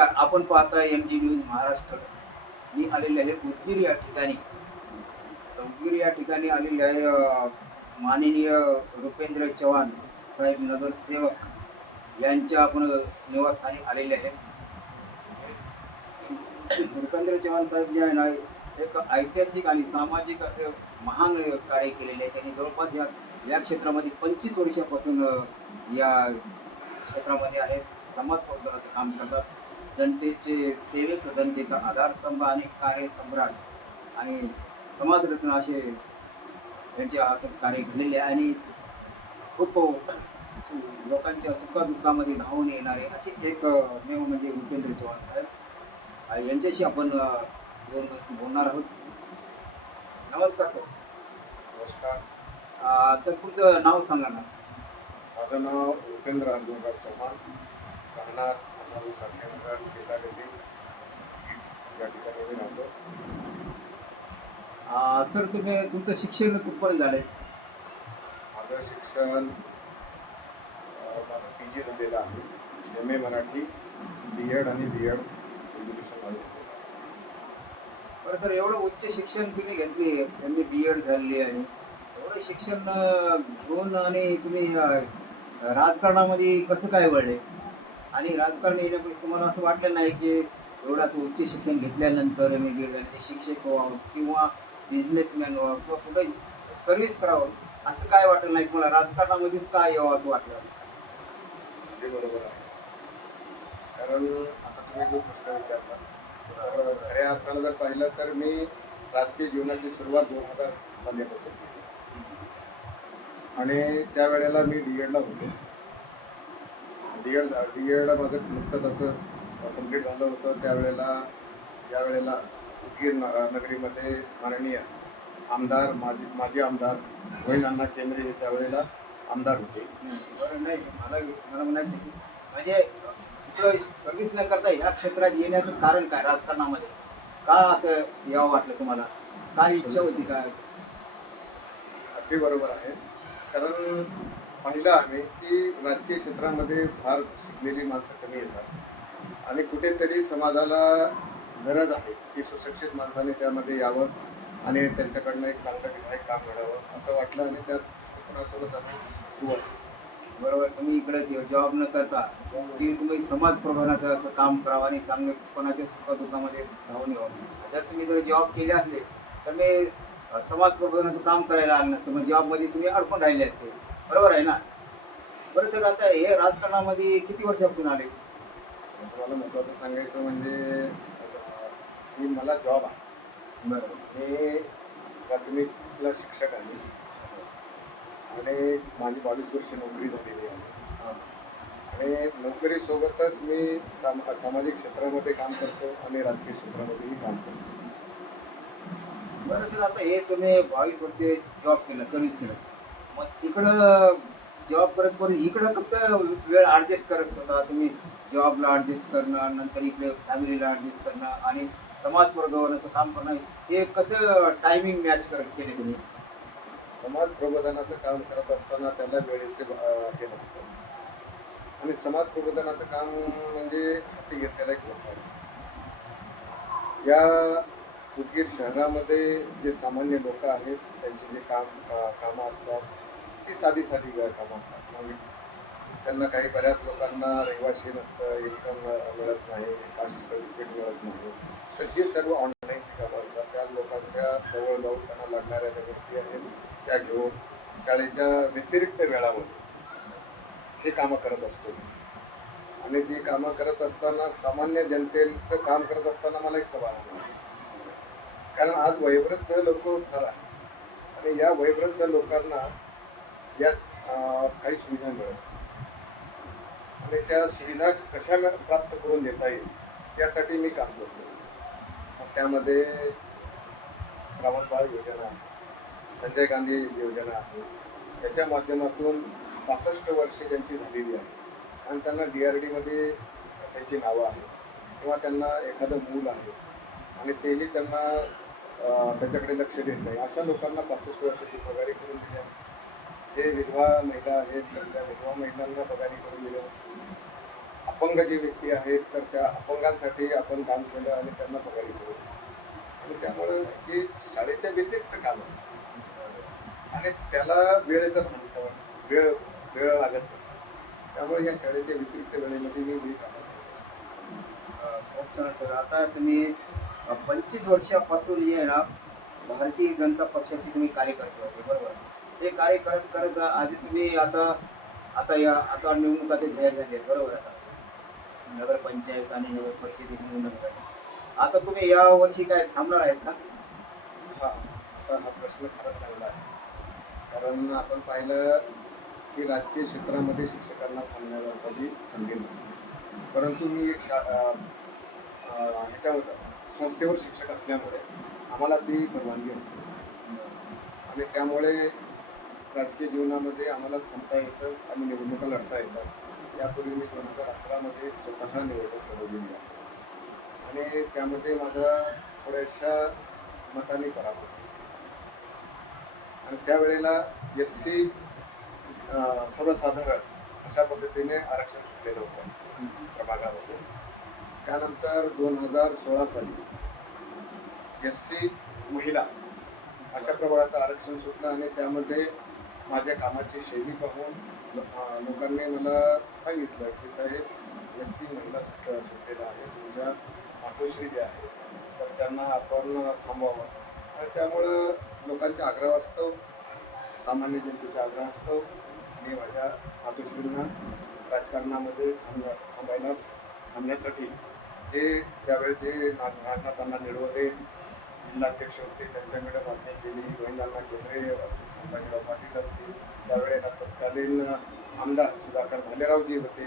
नमस्कार. आपण पाहता एम जी न्यूज महाराष्ट्र. मी आलेले आहे उदगीर या ठिकाणी. उदगीर या ठिकाणी आलेले आहे माननीय रुपेंद्र चव्हाण साहेब नगरसेवक यांच्या आपण निवासस्थानी आलेले आहेत. रुपेंद्र चव्हाण साहेब जे आहे ना एक ऐतिहासिक आणि सामाजिक असे महान कार्य केलेले आहे. त्यांनी जवळपास या या क्षेत्रामध्ये पंचवीस वर्षापासून या क्षेत्रामध्ये आहेत. समाज प्रबोधनाचं काम करतात. जनतेचे सेवक जनतेचा आधारस्तंभ आणि कार्यसम्राट आणि समाजरत्न असे यांच्या हातून कार्य घडलेले आणि खूप लोकांच्या सुखदुःखामध्ये धावून येणारे असे एक मेव म्हणजे रुपेंद्र चव्हाण साहेब. यांच्याशी आपण दोन गोष्टी बोलणार आहोत. नमस्कार सर. नमस्कार. सर तुमचं नाव सांगा ना. माझं नाव रुपेंद्र अर्जुनराव चव्हाण. राहणार जिल्हा दिल्ली या ठिकाणी मी राहतो. सर तुम्ही तुमचं शिक्षण कुठपर्यंत झालं आहे माझं शिक्षण माझं पी जी झालेलं आहे. M A Marathi B Ed आणि बी एड एज्युकेशन माझं बरं सर एवढं उच्च शिक्षण तुम्ही घेतले एम ए बी एड झालेली आणि एवढं शिक्षण घेऊन आणि तुम्ही राजकारणामध्ये कसं काय वळले? आणि राजकारण येण्यापूर्वी म्हणजे तुम्हाला असं वाटलं नाही की एवढा उच्च शिक्षण घेतल्यानंतर एम ए बी एड झाले शिक्षक व्हावं किंवा बिझनेसमॅन व्हावं किंवा कुठे सर्व्हिस करावं असं काय वाटलं नाही? तुम्हाला राजकारणामध्येच काय यावं असं वाटलं? ते बरोबर आहे. कारण आता तुम्ही जो प्रश्न विचारला तर खऱ्या अर्थानं जर पाहिलं तर मी राजकीय जीवनाची सुरुवात दोन हजार सालीपासून केली. आणि त्यावेळेला मी डी एडला होतो. डी एड डी एड माझं नुकतंच असं कंप्लीट झालं होतं. त्यावेळेला यावेळेला उदगीर न नगरीमध्ये माननीय आमदार माजी माजी आमदार अण्णा केंद्रे हे त्यावेळेला आमदार होते. बरं नाही मला मला म्हणायचं की म्हणजे इकडं सर्व्हिस न करता ह्या क्षेत्रात येण्याचं कारण काय राजकारणामध्ये? का असं यावं वाटलं तुम्हाला? काय इच्छा होती काय अगदी बरोबर आहे. कारण पाहिलं आम्ही की राजकीय क्षेत्रामध्ये फार शिकलेली माणसं कमी येतात. आणि कुठेतरी समाजाला गरज आहे की सुशिक्षित माणसाने त्यामध्ये यावं आणि त्यांच्याकडनं एक चांगलं विधायक काम घडावं असं वाटलं आणि त्या दृष्टिकोनातूनच आम्ही सुरुवात केली. बरोबर तुम्ही इकडे जॉब न करता की तुम्ही समाज प्रबोधनाचं असं काम करावं आणि चांगले कोणाच्या सुखदुःखामध्ये धावून यावं. जर तुम्ही जर जॉब केले असले तर मी समाज प्रबोधनाचं काम करायला आलं नसतं मग जॉबमध्ये तुम्ही अडकून राहिले असते. बरोबर आहे ना? बरं सर आता हे राजकारणामध्ये किती वर्षापासून आले? तुम्हाला महत्त्वाचं सांगायचं म्हणजे की मला जॉब आहे. बरोबर. मी प्राथमिकला शिक्षक आहे. आणि माझी बावीस वर्ष नोकरी झालेली आहे. आणि नोकरीसोबतच मी साम सामाजिक क्षेत्रामध्ये काम करतो आणि राजकीय क्षेत्रामध्येही काम करतो. बरं सर आता हे तुम्ही बावीस वर्षे जॉब केलं सर्व्हिस केलं. मग तिकडं जॉब करत करत इकडं कसं वेळ ॲडजस्ट करत होता? तुम्ही जॉबला ॲडजस्ट करणं नंतर इकडे फॅमिलीला ॲडजस्ट करणं आणि समाज प्रबोधनाचं काम करणं हे कसं टायमिंग मॅच करत केले तुम्ही? समाज प्रबोधनाचं काम करत असताना त्याला वेळेचे हे नसतं. आणि समाज प्रबोधनाचं काम म्हणजे हाती घेतलेला एक वसा असतो. या उदगीर शहरामध्ये जे सामान्य लोक आहेत त्यांचे जे काम कामं असतात ती साधी साधी कामं असतात. मग त्यांना काही बऱ्याच लोकांना रहिवाशी नसतं इन्कम मिळत नाही कास्ट सर्टिफिकेट मिळत नाही. तर हे सर्व ऑनलाईनची कामं असतात. त्या लोकांच्या जवळ जाऊन त्यांना लागणाऱ्या ज्या गोष्टी आहेत त्या घेऊन शाळेच्या व्यतिरिक्त वेळामध्ये हे कामं करत असतो. आणि ती कामं करत असताना सामान्य जनतेचं काम करत असताना मला एक समाधान आहे. कारण आज वयोवृद्ध लोक फार आहे आणि या वयोवृद्ध लोकांना या काही सुविधा मिळत आणि त्या सुविधा कशा प्राप्त करून देता येईल यासाठी मी काम करतो. त्यामध्ये श्रावणबाळ योजना आहे संजय गांधी योजना आहे. याच्या माध्यमातून पासष्ट वर्षे त्यांची झालेली आहे. आणि त्यांना डी आर डीमध्ये त्यांची नावं आहेत. किंवा त्यांना एखादं मूल आहे. आणि तेही त्यांना त्याच्याकडे लक्ष देत नाही. अशा लोकांना पासष्ट वर्षाची पगारी करून दिल्या जे विधवा महिला आहेत तर त्या विधवा महिलांना पगारी करून दिलं अपंग जे व्यक्ती आहेत तर त्या अपंगांसाठी आपण काम केलं आणि त्यांना पगारी करू आणि त्यामुळं हे शाळेच्या व्यतिरिक्त काम आहे. आणि त्याला वेळेचं भान वेळ वेळ लागत नाही. त्यामुळे ह्या शाळेच्या व्यतिरिक्त वेळेमध्ये मी हे काम खूप छान सर. आता तुम्ही पंचवीस वर्षापासून हे ना भारतीय जनता पक्षाची तुम्ही कार्यकर्ते होते बरोबर? हे कार्य करत करत आधी तुम्ही आता आता या आता निवडणुका ते जाहीर झाली आहेत बरोबर आता. नगरपंचायत आणि नगर परिषद निवडणूक झाली. आता तुम्ही या वर्षी काय थांबणार आहेत का? हा आता हा प्रश्न खरंच चांगला आहे. कारण आपण पाहिलं की राजकीय क्षेत्रामध्ये शिक्षकांना थांबण्यासाठी संधी नसते. परंतु मी एक शा ह्याच्यावर संस्थेवर शिक्षक असल्यामुळे आम्हाला ती परवानगी असते. आणि त्यामुळे राजकीय जीवनामध्ये आम्हाला थांबता येतं आणि निवडणुका लढता येतात. यापूर्वी मी दोन हजार अकरामध्ये स्वतः निवडणूक लढवलेली आहे. आणि त्यामध्ये माझ्या थोड्याशा मताने पराभव आणि त्यावेळेला एस सी सर्वसाधारण अशा पद्धतीने आरक्षण सुटलेलं होतं प्रभागामध्ये. त्यानंतर दोन हजार सोळा साली एस सी महिला अशा प्रभागाचं आरक्षण सुटलं आणि त्यामध्ये माझ्या कामाची शैली पाहून लोकांनी मला सांगितलं की साहेब एस सी महिला सुट सुटलेला आहे. तुमच्या मातोश्री जे आहे तर त्यांना आपण थांबवावं. आणि त्यामुळं लोकांच्या असतो सामान्य जनतेचा आग्रह असतो. मी माझ्या मातोश्रींना राजकारणामध्ये थांबण्या थांबायला थांबण्यासाठी जे त्यावेळेचे नाग नागनाथांना निडवदे जिल्हाध्यक्ष होते. त्यांच्याकडे मागणी केली. गोविंदांना केंद्रे असतील संभाजीराव पाटील असतील. त्यावेळेला तत्कालीन आमदार सुधाकर भालेरावजी होते.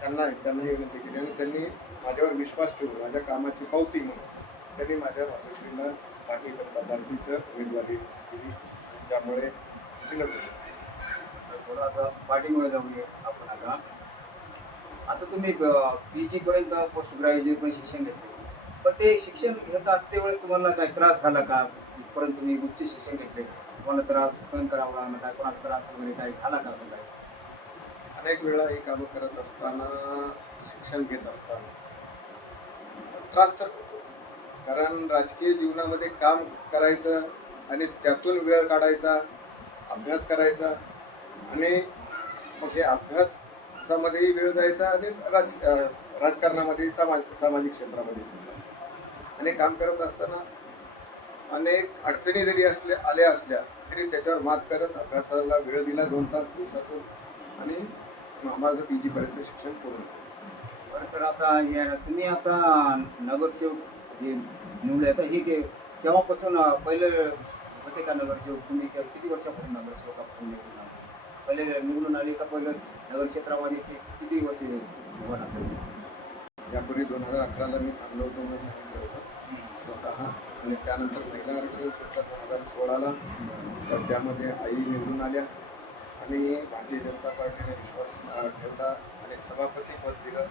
त्यांना त्यांनाही विनंती केली. आणि त्यांनी माझ्यावर विश्वास ठेवून माझ्या कामाची पावती म्हणून त्यांनी माझ्या मातोश्रीला भारतीय जनता पार्टीचं उमेदवारी दिली. त्यामुळे सर थोडासा पाठीमुळे जाऊया आपण आता. आता तुम्ही पी जीपर्यंत पोस्ट ग्रॅज्युएट पण शिक्षण घेतले. पण ते शिक्षण घेतात त्यावेळेस तुम्हाला काय त्रास झाला का? इथपर्यंत तुम्ही उच्च शिक्षण घेतले. तुम्हाला त्रास सहन करावा लागला काय कोणाला त्रास वगैरे काही झाला का असं काय अनेक वेळा हे कामं करत असताना शिक्षण घेत असताना. त्रास तर कारण राजकीय जीवनामध्ये काम करायचं आणि त्यातून वेळ काढायचा अभ्यास करायचा आणि मग हे अभ्यास समाजामध्ये वेळ जायचा आणि राज राजकारणामध्ये समाज सामाजिक क्षेत्रामध्ये सुद्धा. आणि काम करत असताना अनेक अडचणी जरी असल्या आल्या असल्या तरी त्याच्यावर मात करत अभ्यासाला वेळ दिला दोन तास दिवसातून आणि माझं पी जीपर्यंत शिक्षण पूर्ण केलं बरं सर आता या तुम्ही आता नगरसेवक जे निवडले आता हे के केव्हापासून पहिलं पहिले होते का नगरसेवक? तुम्ही किती वर्षापासून नगरसेवक आपण आले पहिले निवडून आली का पहिलं नगर क्षेत्रामध्ये कि- किती वर्ष उभं राहतो यापूर्वी दोन हजार अकराला मी थांबलो होतो मी सांगितलं होतं. स्वतः आणि त्यानंतर महिला आरक्षण सुद्धा दोन हजार सोळाला. तर त्यामध्ये आई निवडून आल्या. आणि भारतीय जनता पार्टीने विश्वास ठेवला आणि सभापती पद दिलं.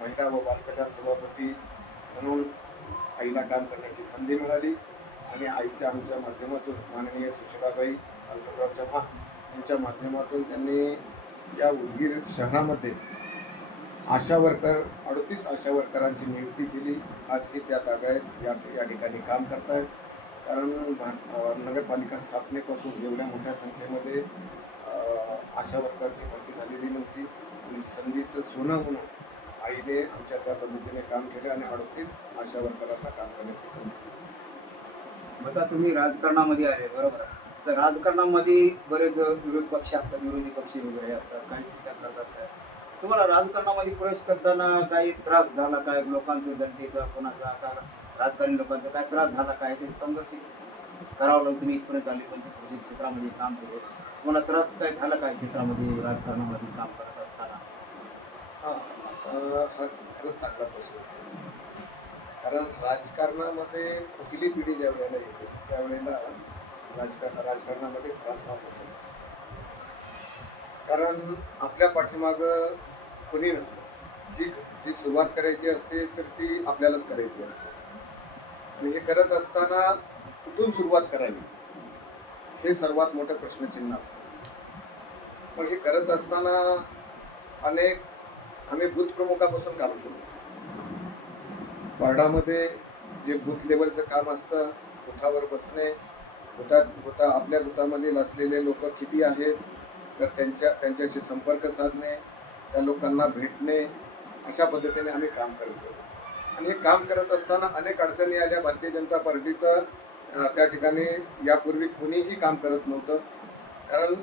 महिला व बालकल्याण सभापती म्हणून आईला काम करण्याची संधी मिळाली. आणि आईच्या आमच्या माध्यमातून माननीय सुशिलाबाई अर्जुनराव चव्हाण यांच्या माध्यमातून त्यांनी या उदगीर शहरामध्ये आशा वर्कर अडतीस आशा वर्करांची नियुक्ती केली आजही त्या ताब्यात या या ठिकाणी काम करतायत कारण भार नगरपालिका स्थापनेपासून एवढ्या मोठ्या संख्येमध्ये आशा वर्करची भरती झालेली नव्हती आणि संधीचं सोनं म्हणून आईने आमच्या त्या पद्धतीने काम केलं आणि अडतीस आशा वर्करांना काम करण्याची संधी दिली. आता तुम्ही राजकारणामध्ये आले बरोबर आहे. तर राजकारणामध्ये बरेच विरोधी पक्ष असतात विरोधी पक्ष वगैरे असतात काही टीका करतात काय तुम्हाला राजकारणामध्ये प्रवेश करताना काही त्रास झाला काय? लोकांचा जनतेचा कोणाचा का? राजकारणी लोकांचा काय त्रास झाला काय? याचे संघर्ष करावं लागलं. तुम्ही इथपर्यंत आले पंचवीस वर्ष क्षेत्रामध्ये काम केले. तुम्हाला त्रास काय झाला काय क्षेत्रामध्ये राजकारणामध्ये काम करत असताना? हा हा खरंच चांगला प्रश्न आहे. कारण राजकारणामध्ये पहिली पिढी ज्या वेळेला येते त्यावेळेला राजकारण राजकारणामध्ये त्रास होतो. कारण आपल्या पाठीमागं कोणी नसतं. जी जी सुरुवात करायची असते तर ती आपल्यालाच करायची असते. आणि हे करत असताना कुठून सुरुवात करावी? हे सर्वात मोठं प्रश्नचिन्ह असतं. मग हे करत असताना अनेक आम्ही बूथ प्रमुखापासून काम केलो. वार्डामध्ये जे बूथ लेवलचं काम असतं बुथावर बसणे भूतात भूता आपल्या भूतामधील असलेले लोक किती आहेत? तर त्यांच्या त्यांच्याशी संपर्क साधणे त्या लोकांना भेटणे अशा पद्धतीने आम्ही काम करत होतो. आणि हे काम करत असताना अनेक अडचणी आल्या. भारतीय जनता पार्टीचं त्या ठिकाणी यापूर्वी कुणीही काम करत नव्हतं. कारण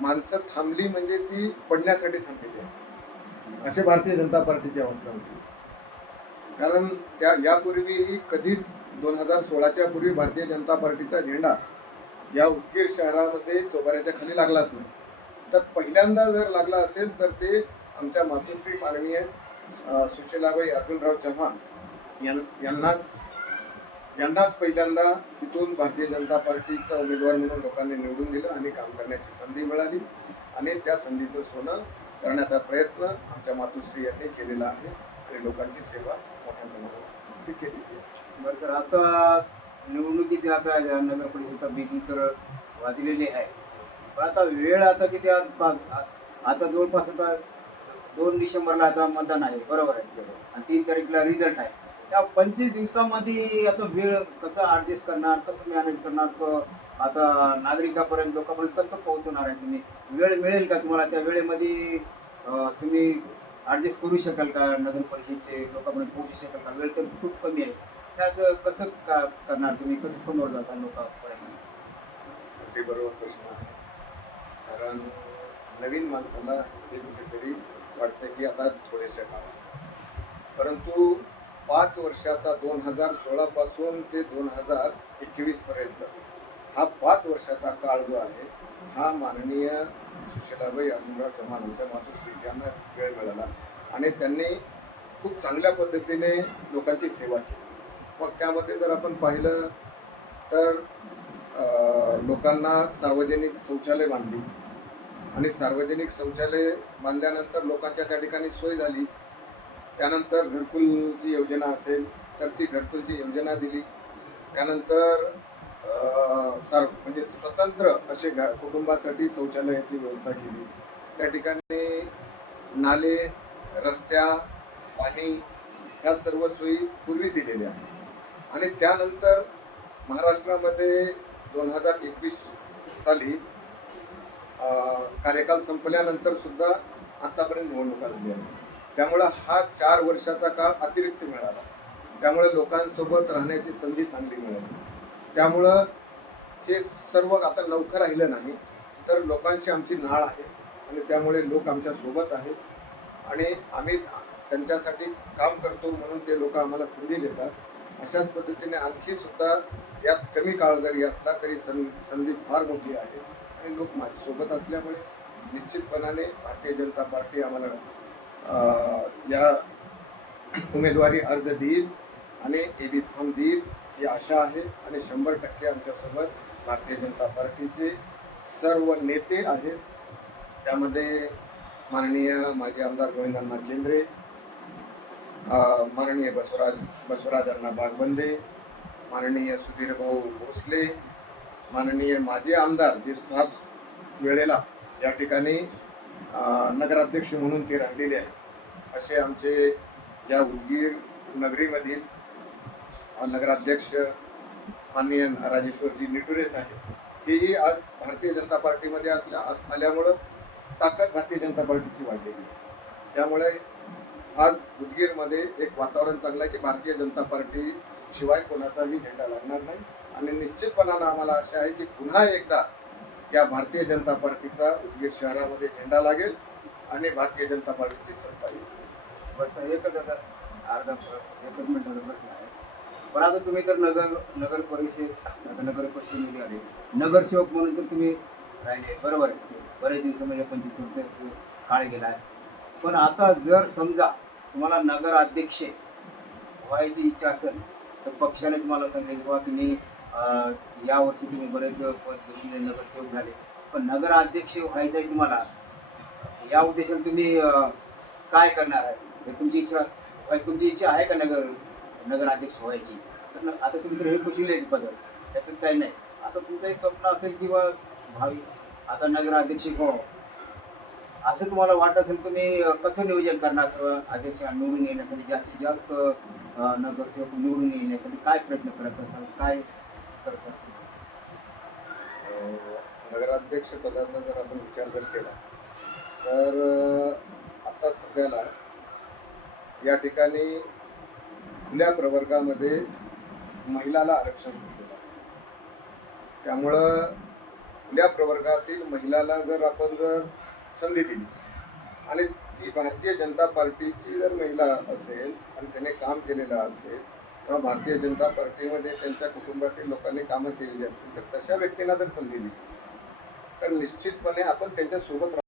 माणसं थांबली म्हणजे ती पडण्यासाठी थांबलेली आहे असे भारतीय जनता पार्टीची अवस्था होती. कारण त्या यापूर्वीही कधीच दोन हजार सोळाच्या पूर्वी भारतीय जनता पार्टीचा झेंडा या उदगीर शहरामध्ये चोबाऱ्याच्या खाली लागलाच नाही तर पहिल्यांदा जर लागला असेल तर ते आमच्या मातोश्री माननीय सुशीलाबाई अर्जुनराव चव्हाण यां- यांनाच यांनाच पहिल्यांदा तिथून भारतीय जनता पार्टीचा उमेदवार म्हणून लोकांनी निवडून दिलं आणि काम करण्याची संधी मिळाली आणि त्या संधीचं सोनं करण्याचा प्रयत्न आमच्या मातोश्री यांनी केलेला आहे आणि लोकांची सेवा मोठ्या प्रमाणावर ती केलेली आहे. बरं सर आता निवडणुकीचे आता या नगर परिषदेचा बिगिन तर वाजलेली आहे. पण आता वेळ आता किती आज पाच आता जवळपास आता दोन डिसेंबरला आता मतदान आहे बरोबर आहे. आणि तीन तारीखला रिझल्ट आहे. त्या पंचवीस दिवसामध्ये आता वेळ कसं ॲडजस्ट करणार कसं मॅनेज करणार आता नागरिकापर्यंत लोकांपर्यंत कसं पोहोचवणार आहे तुम्ही? वेळ मिळेल का तुम्हाला? त्या वेळेमध्ये तुम्ही ॲडजस्ट करू शकाल का नगर परिषदचे लोकांपर्यंत पोहोचू शकाल का? वेळ तर खूप कमी आहे. त्याचं कसं का करणार? तुम्ही कसं समोर जाता लोकांपर्यंत? अगदी बरोबर प्रश्न आहे. कारण नवीन माणसाला हे कुठेतरी वाटतं की आता थोडेसे काळ आहे. परंतु पाच वर्षाचा दोन हजार सोळापासून ते दोन हजार एकवीसपर्यंत हा पाच वर्षाचा काळ जो आहे हा माननीय सुशीलाबाई अर्जुनराव चव्हाण आमच्या मातोश्री यांना वेळ मिळाला आणि त्यांनी खूप चांगल्या पद्धतीने लोकांची सेवा केली. मग त्यामध्ये जर आपण पाहिलं तर लोकांना सार्वजनिक शौचालय बांधली. आणि सार्वजनिक शौचालय बांधल्यानंतर लोकांच्या त्या ठिकाणी सोय झाली. त्यानंतर घरकुलची योजना असेल तर ती घरकुलची योजना दिली. त्यानंतर सार म्हणजे स्वतंत्र असे घर कुटुंबासाठी शौचालयाची व्यवस्था केली. त्या ठिकाणी नाले रस्त्या पाणी ह्या सर्व सोयी पूर्वी दिलेल्या आहेत. आणि त्यानंतर महाराष्ट्रामध्ये दोन हजार एकवीस साली कार्यकाल संपल्यानंतर सुद्धा आतापर्यंत निवडणुका झाल्या नाही त्यामुळं हा चार वर्षाचा काळ अतिरिक्त मिळाला. त्यामुळे लोकांसोबत राहण्याची संधी चांगली मिळाली त्यामुळं हे सर्व आता लवकर राहिलं नाही तर लोकांशी आमची नाळ आहे आणि त्यामुळे लोक आमच्यासोबत आहेत. आणि आम्ही त्यांच्यासाठी काम करतो म्हणून ते लोक आम्हाला संधी देतात. अशाच पद्धतीने आणखी सुद्धा यात कमी काळ जरी असला तरी सं संधी फार मोठी आहे. आणि लोक माझ्यासोबत असल्यामुळे निश्चितपणाने भारतीय जनता पार्टी आम्हाला या उमेदवारी अर्ज देईल आणि ए बी फॉर्म देईल ही आशा आहे. आणि शंभर टक्के आमच्यासोबत भारतीय जनता पार्टीचे सर्व नेते आहेत. त्यामध्ये माननीय माजी आमदार गोविंदांना केंद्रे माननीय बसवराज बसवराजांना अण्णा बागबंदे माननीय सुधीर भाऊ भोसले माननीय माजी आमदार जे सात वेळेला या ठिकाणी नगराध्यक्ष म्हणून ते राहिलेले आहेत. असे आमचे या उदगीर नगरीमधील नगराध्यक्ष माननीय राजेश्वरजी निटुरे साहेब हेही आज भारतीय जनता पार्टीमध्ये असल्या अस- आल्यामुळं ताकद भारतीय जनता पार्टीची वाढलेली आहे. त्यामुळे आज उदगीरमध्ये एक वातावरण चांगलं आहे की भारतीय जनता पार्टी शिवाय कोणाचाही झेंडा लागणार नाही. आणि निश्चितपणानं आम्हाला आशा आहे की पुन्हा एकदा या भारतीय जनता पार्टीचा उदगीर शहरामध्ये झेंडा लागेल आणि भारतीय जनता पार्टीची सत्ता येईल. बरं सर एकच आता अर्धा एकच मिनिटाचा प्रश्न आहे. पण आता तुम्ही तर नगर नगर परिषद आता नगर परिषदेमध्ये आले. नगरसेवक म्हणून तर तुम्ही राहिले. बरोबर आहे. बरेच दिवसामध्ये पंचवीस वर्षाचा काळ गेला आहे. पण आता जर समजा तुम्हाला नगर अध्यक्ष व्हायची इच्छा असेल तर पक्षाने तुम्हाला सांगितले बाबा तुम्ही यावर्षी तुम्ही बरेच पद बसलेले नगरसेवक झाले. पण नगर अध्यक्ष व्हायचं आहे तुम्हाला या उद्देशाने तुम्ही काय करणार आहे? तुमची इच्छा तुमची इच्छा आहे का नगर नगराध्यक्ष व्हायची? तर न- आता तुम्ही तर हे पुशील बदल याचं काही नाही. आता तुमचं एक स्वप्न असेल किंवा भावी आता नगराध्यक्ष व्हावं. असं तुम्हाला वाटत असेल तुम्ही कसं नियोजन करणार सर्व अध्यक्ष निवडून येण्यासाठी? जास्तीत जास्त नगरसेवक निवडून येण्यासाठी काय प्रयत्न करत असाल? काय करत असाल? नगराध्यक्ष पदाचा जर आपण विचार जर केला तर आता सध्याला या ठिकाणी खुल्या प्रवर्गामध्ये महिलाला आरक्षण सुटलेलं आहे. त्यामुळं खुल्या प्रवर्गातील महिलाला जर आपण जर संधी दिली आणि ती भारतीय जनता पार्टीची जर महिला असेल आणि त्याने काम केलेलं असेल किंवा भारतीय जनता पार्टीमध्ये त्यांच्या कुटुंबातील लोकांनी कामं केलेली असतील तर तशा व्यक्तींना जर संधी दिली तर निश्चितपणे आपण त्यांच्यासोबत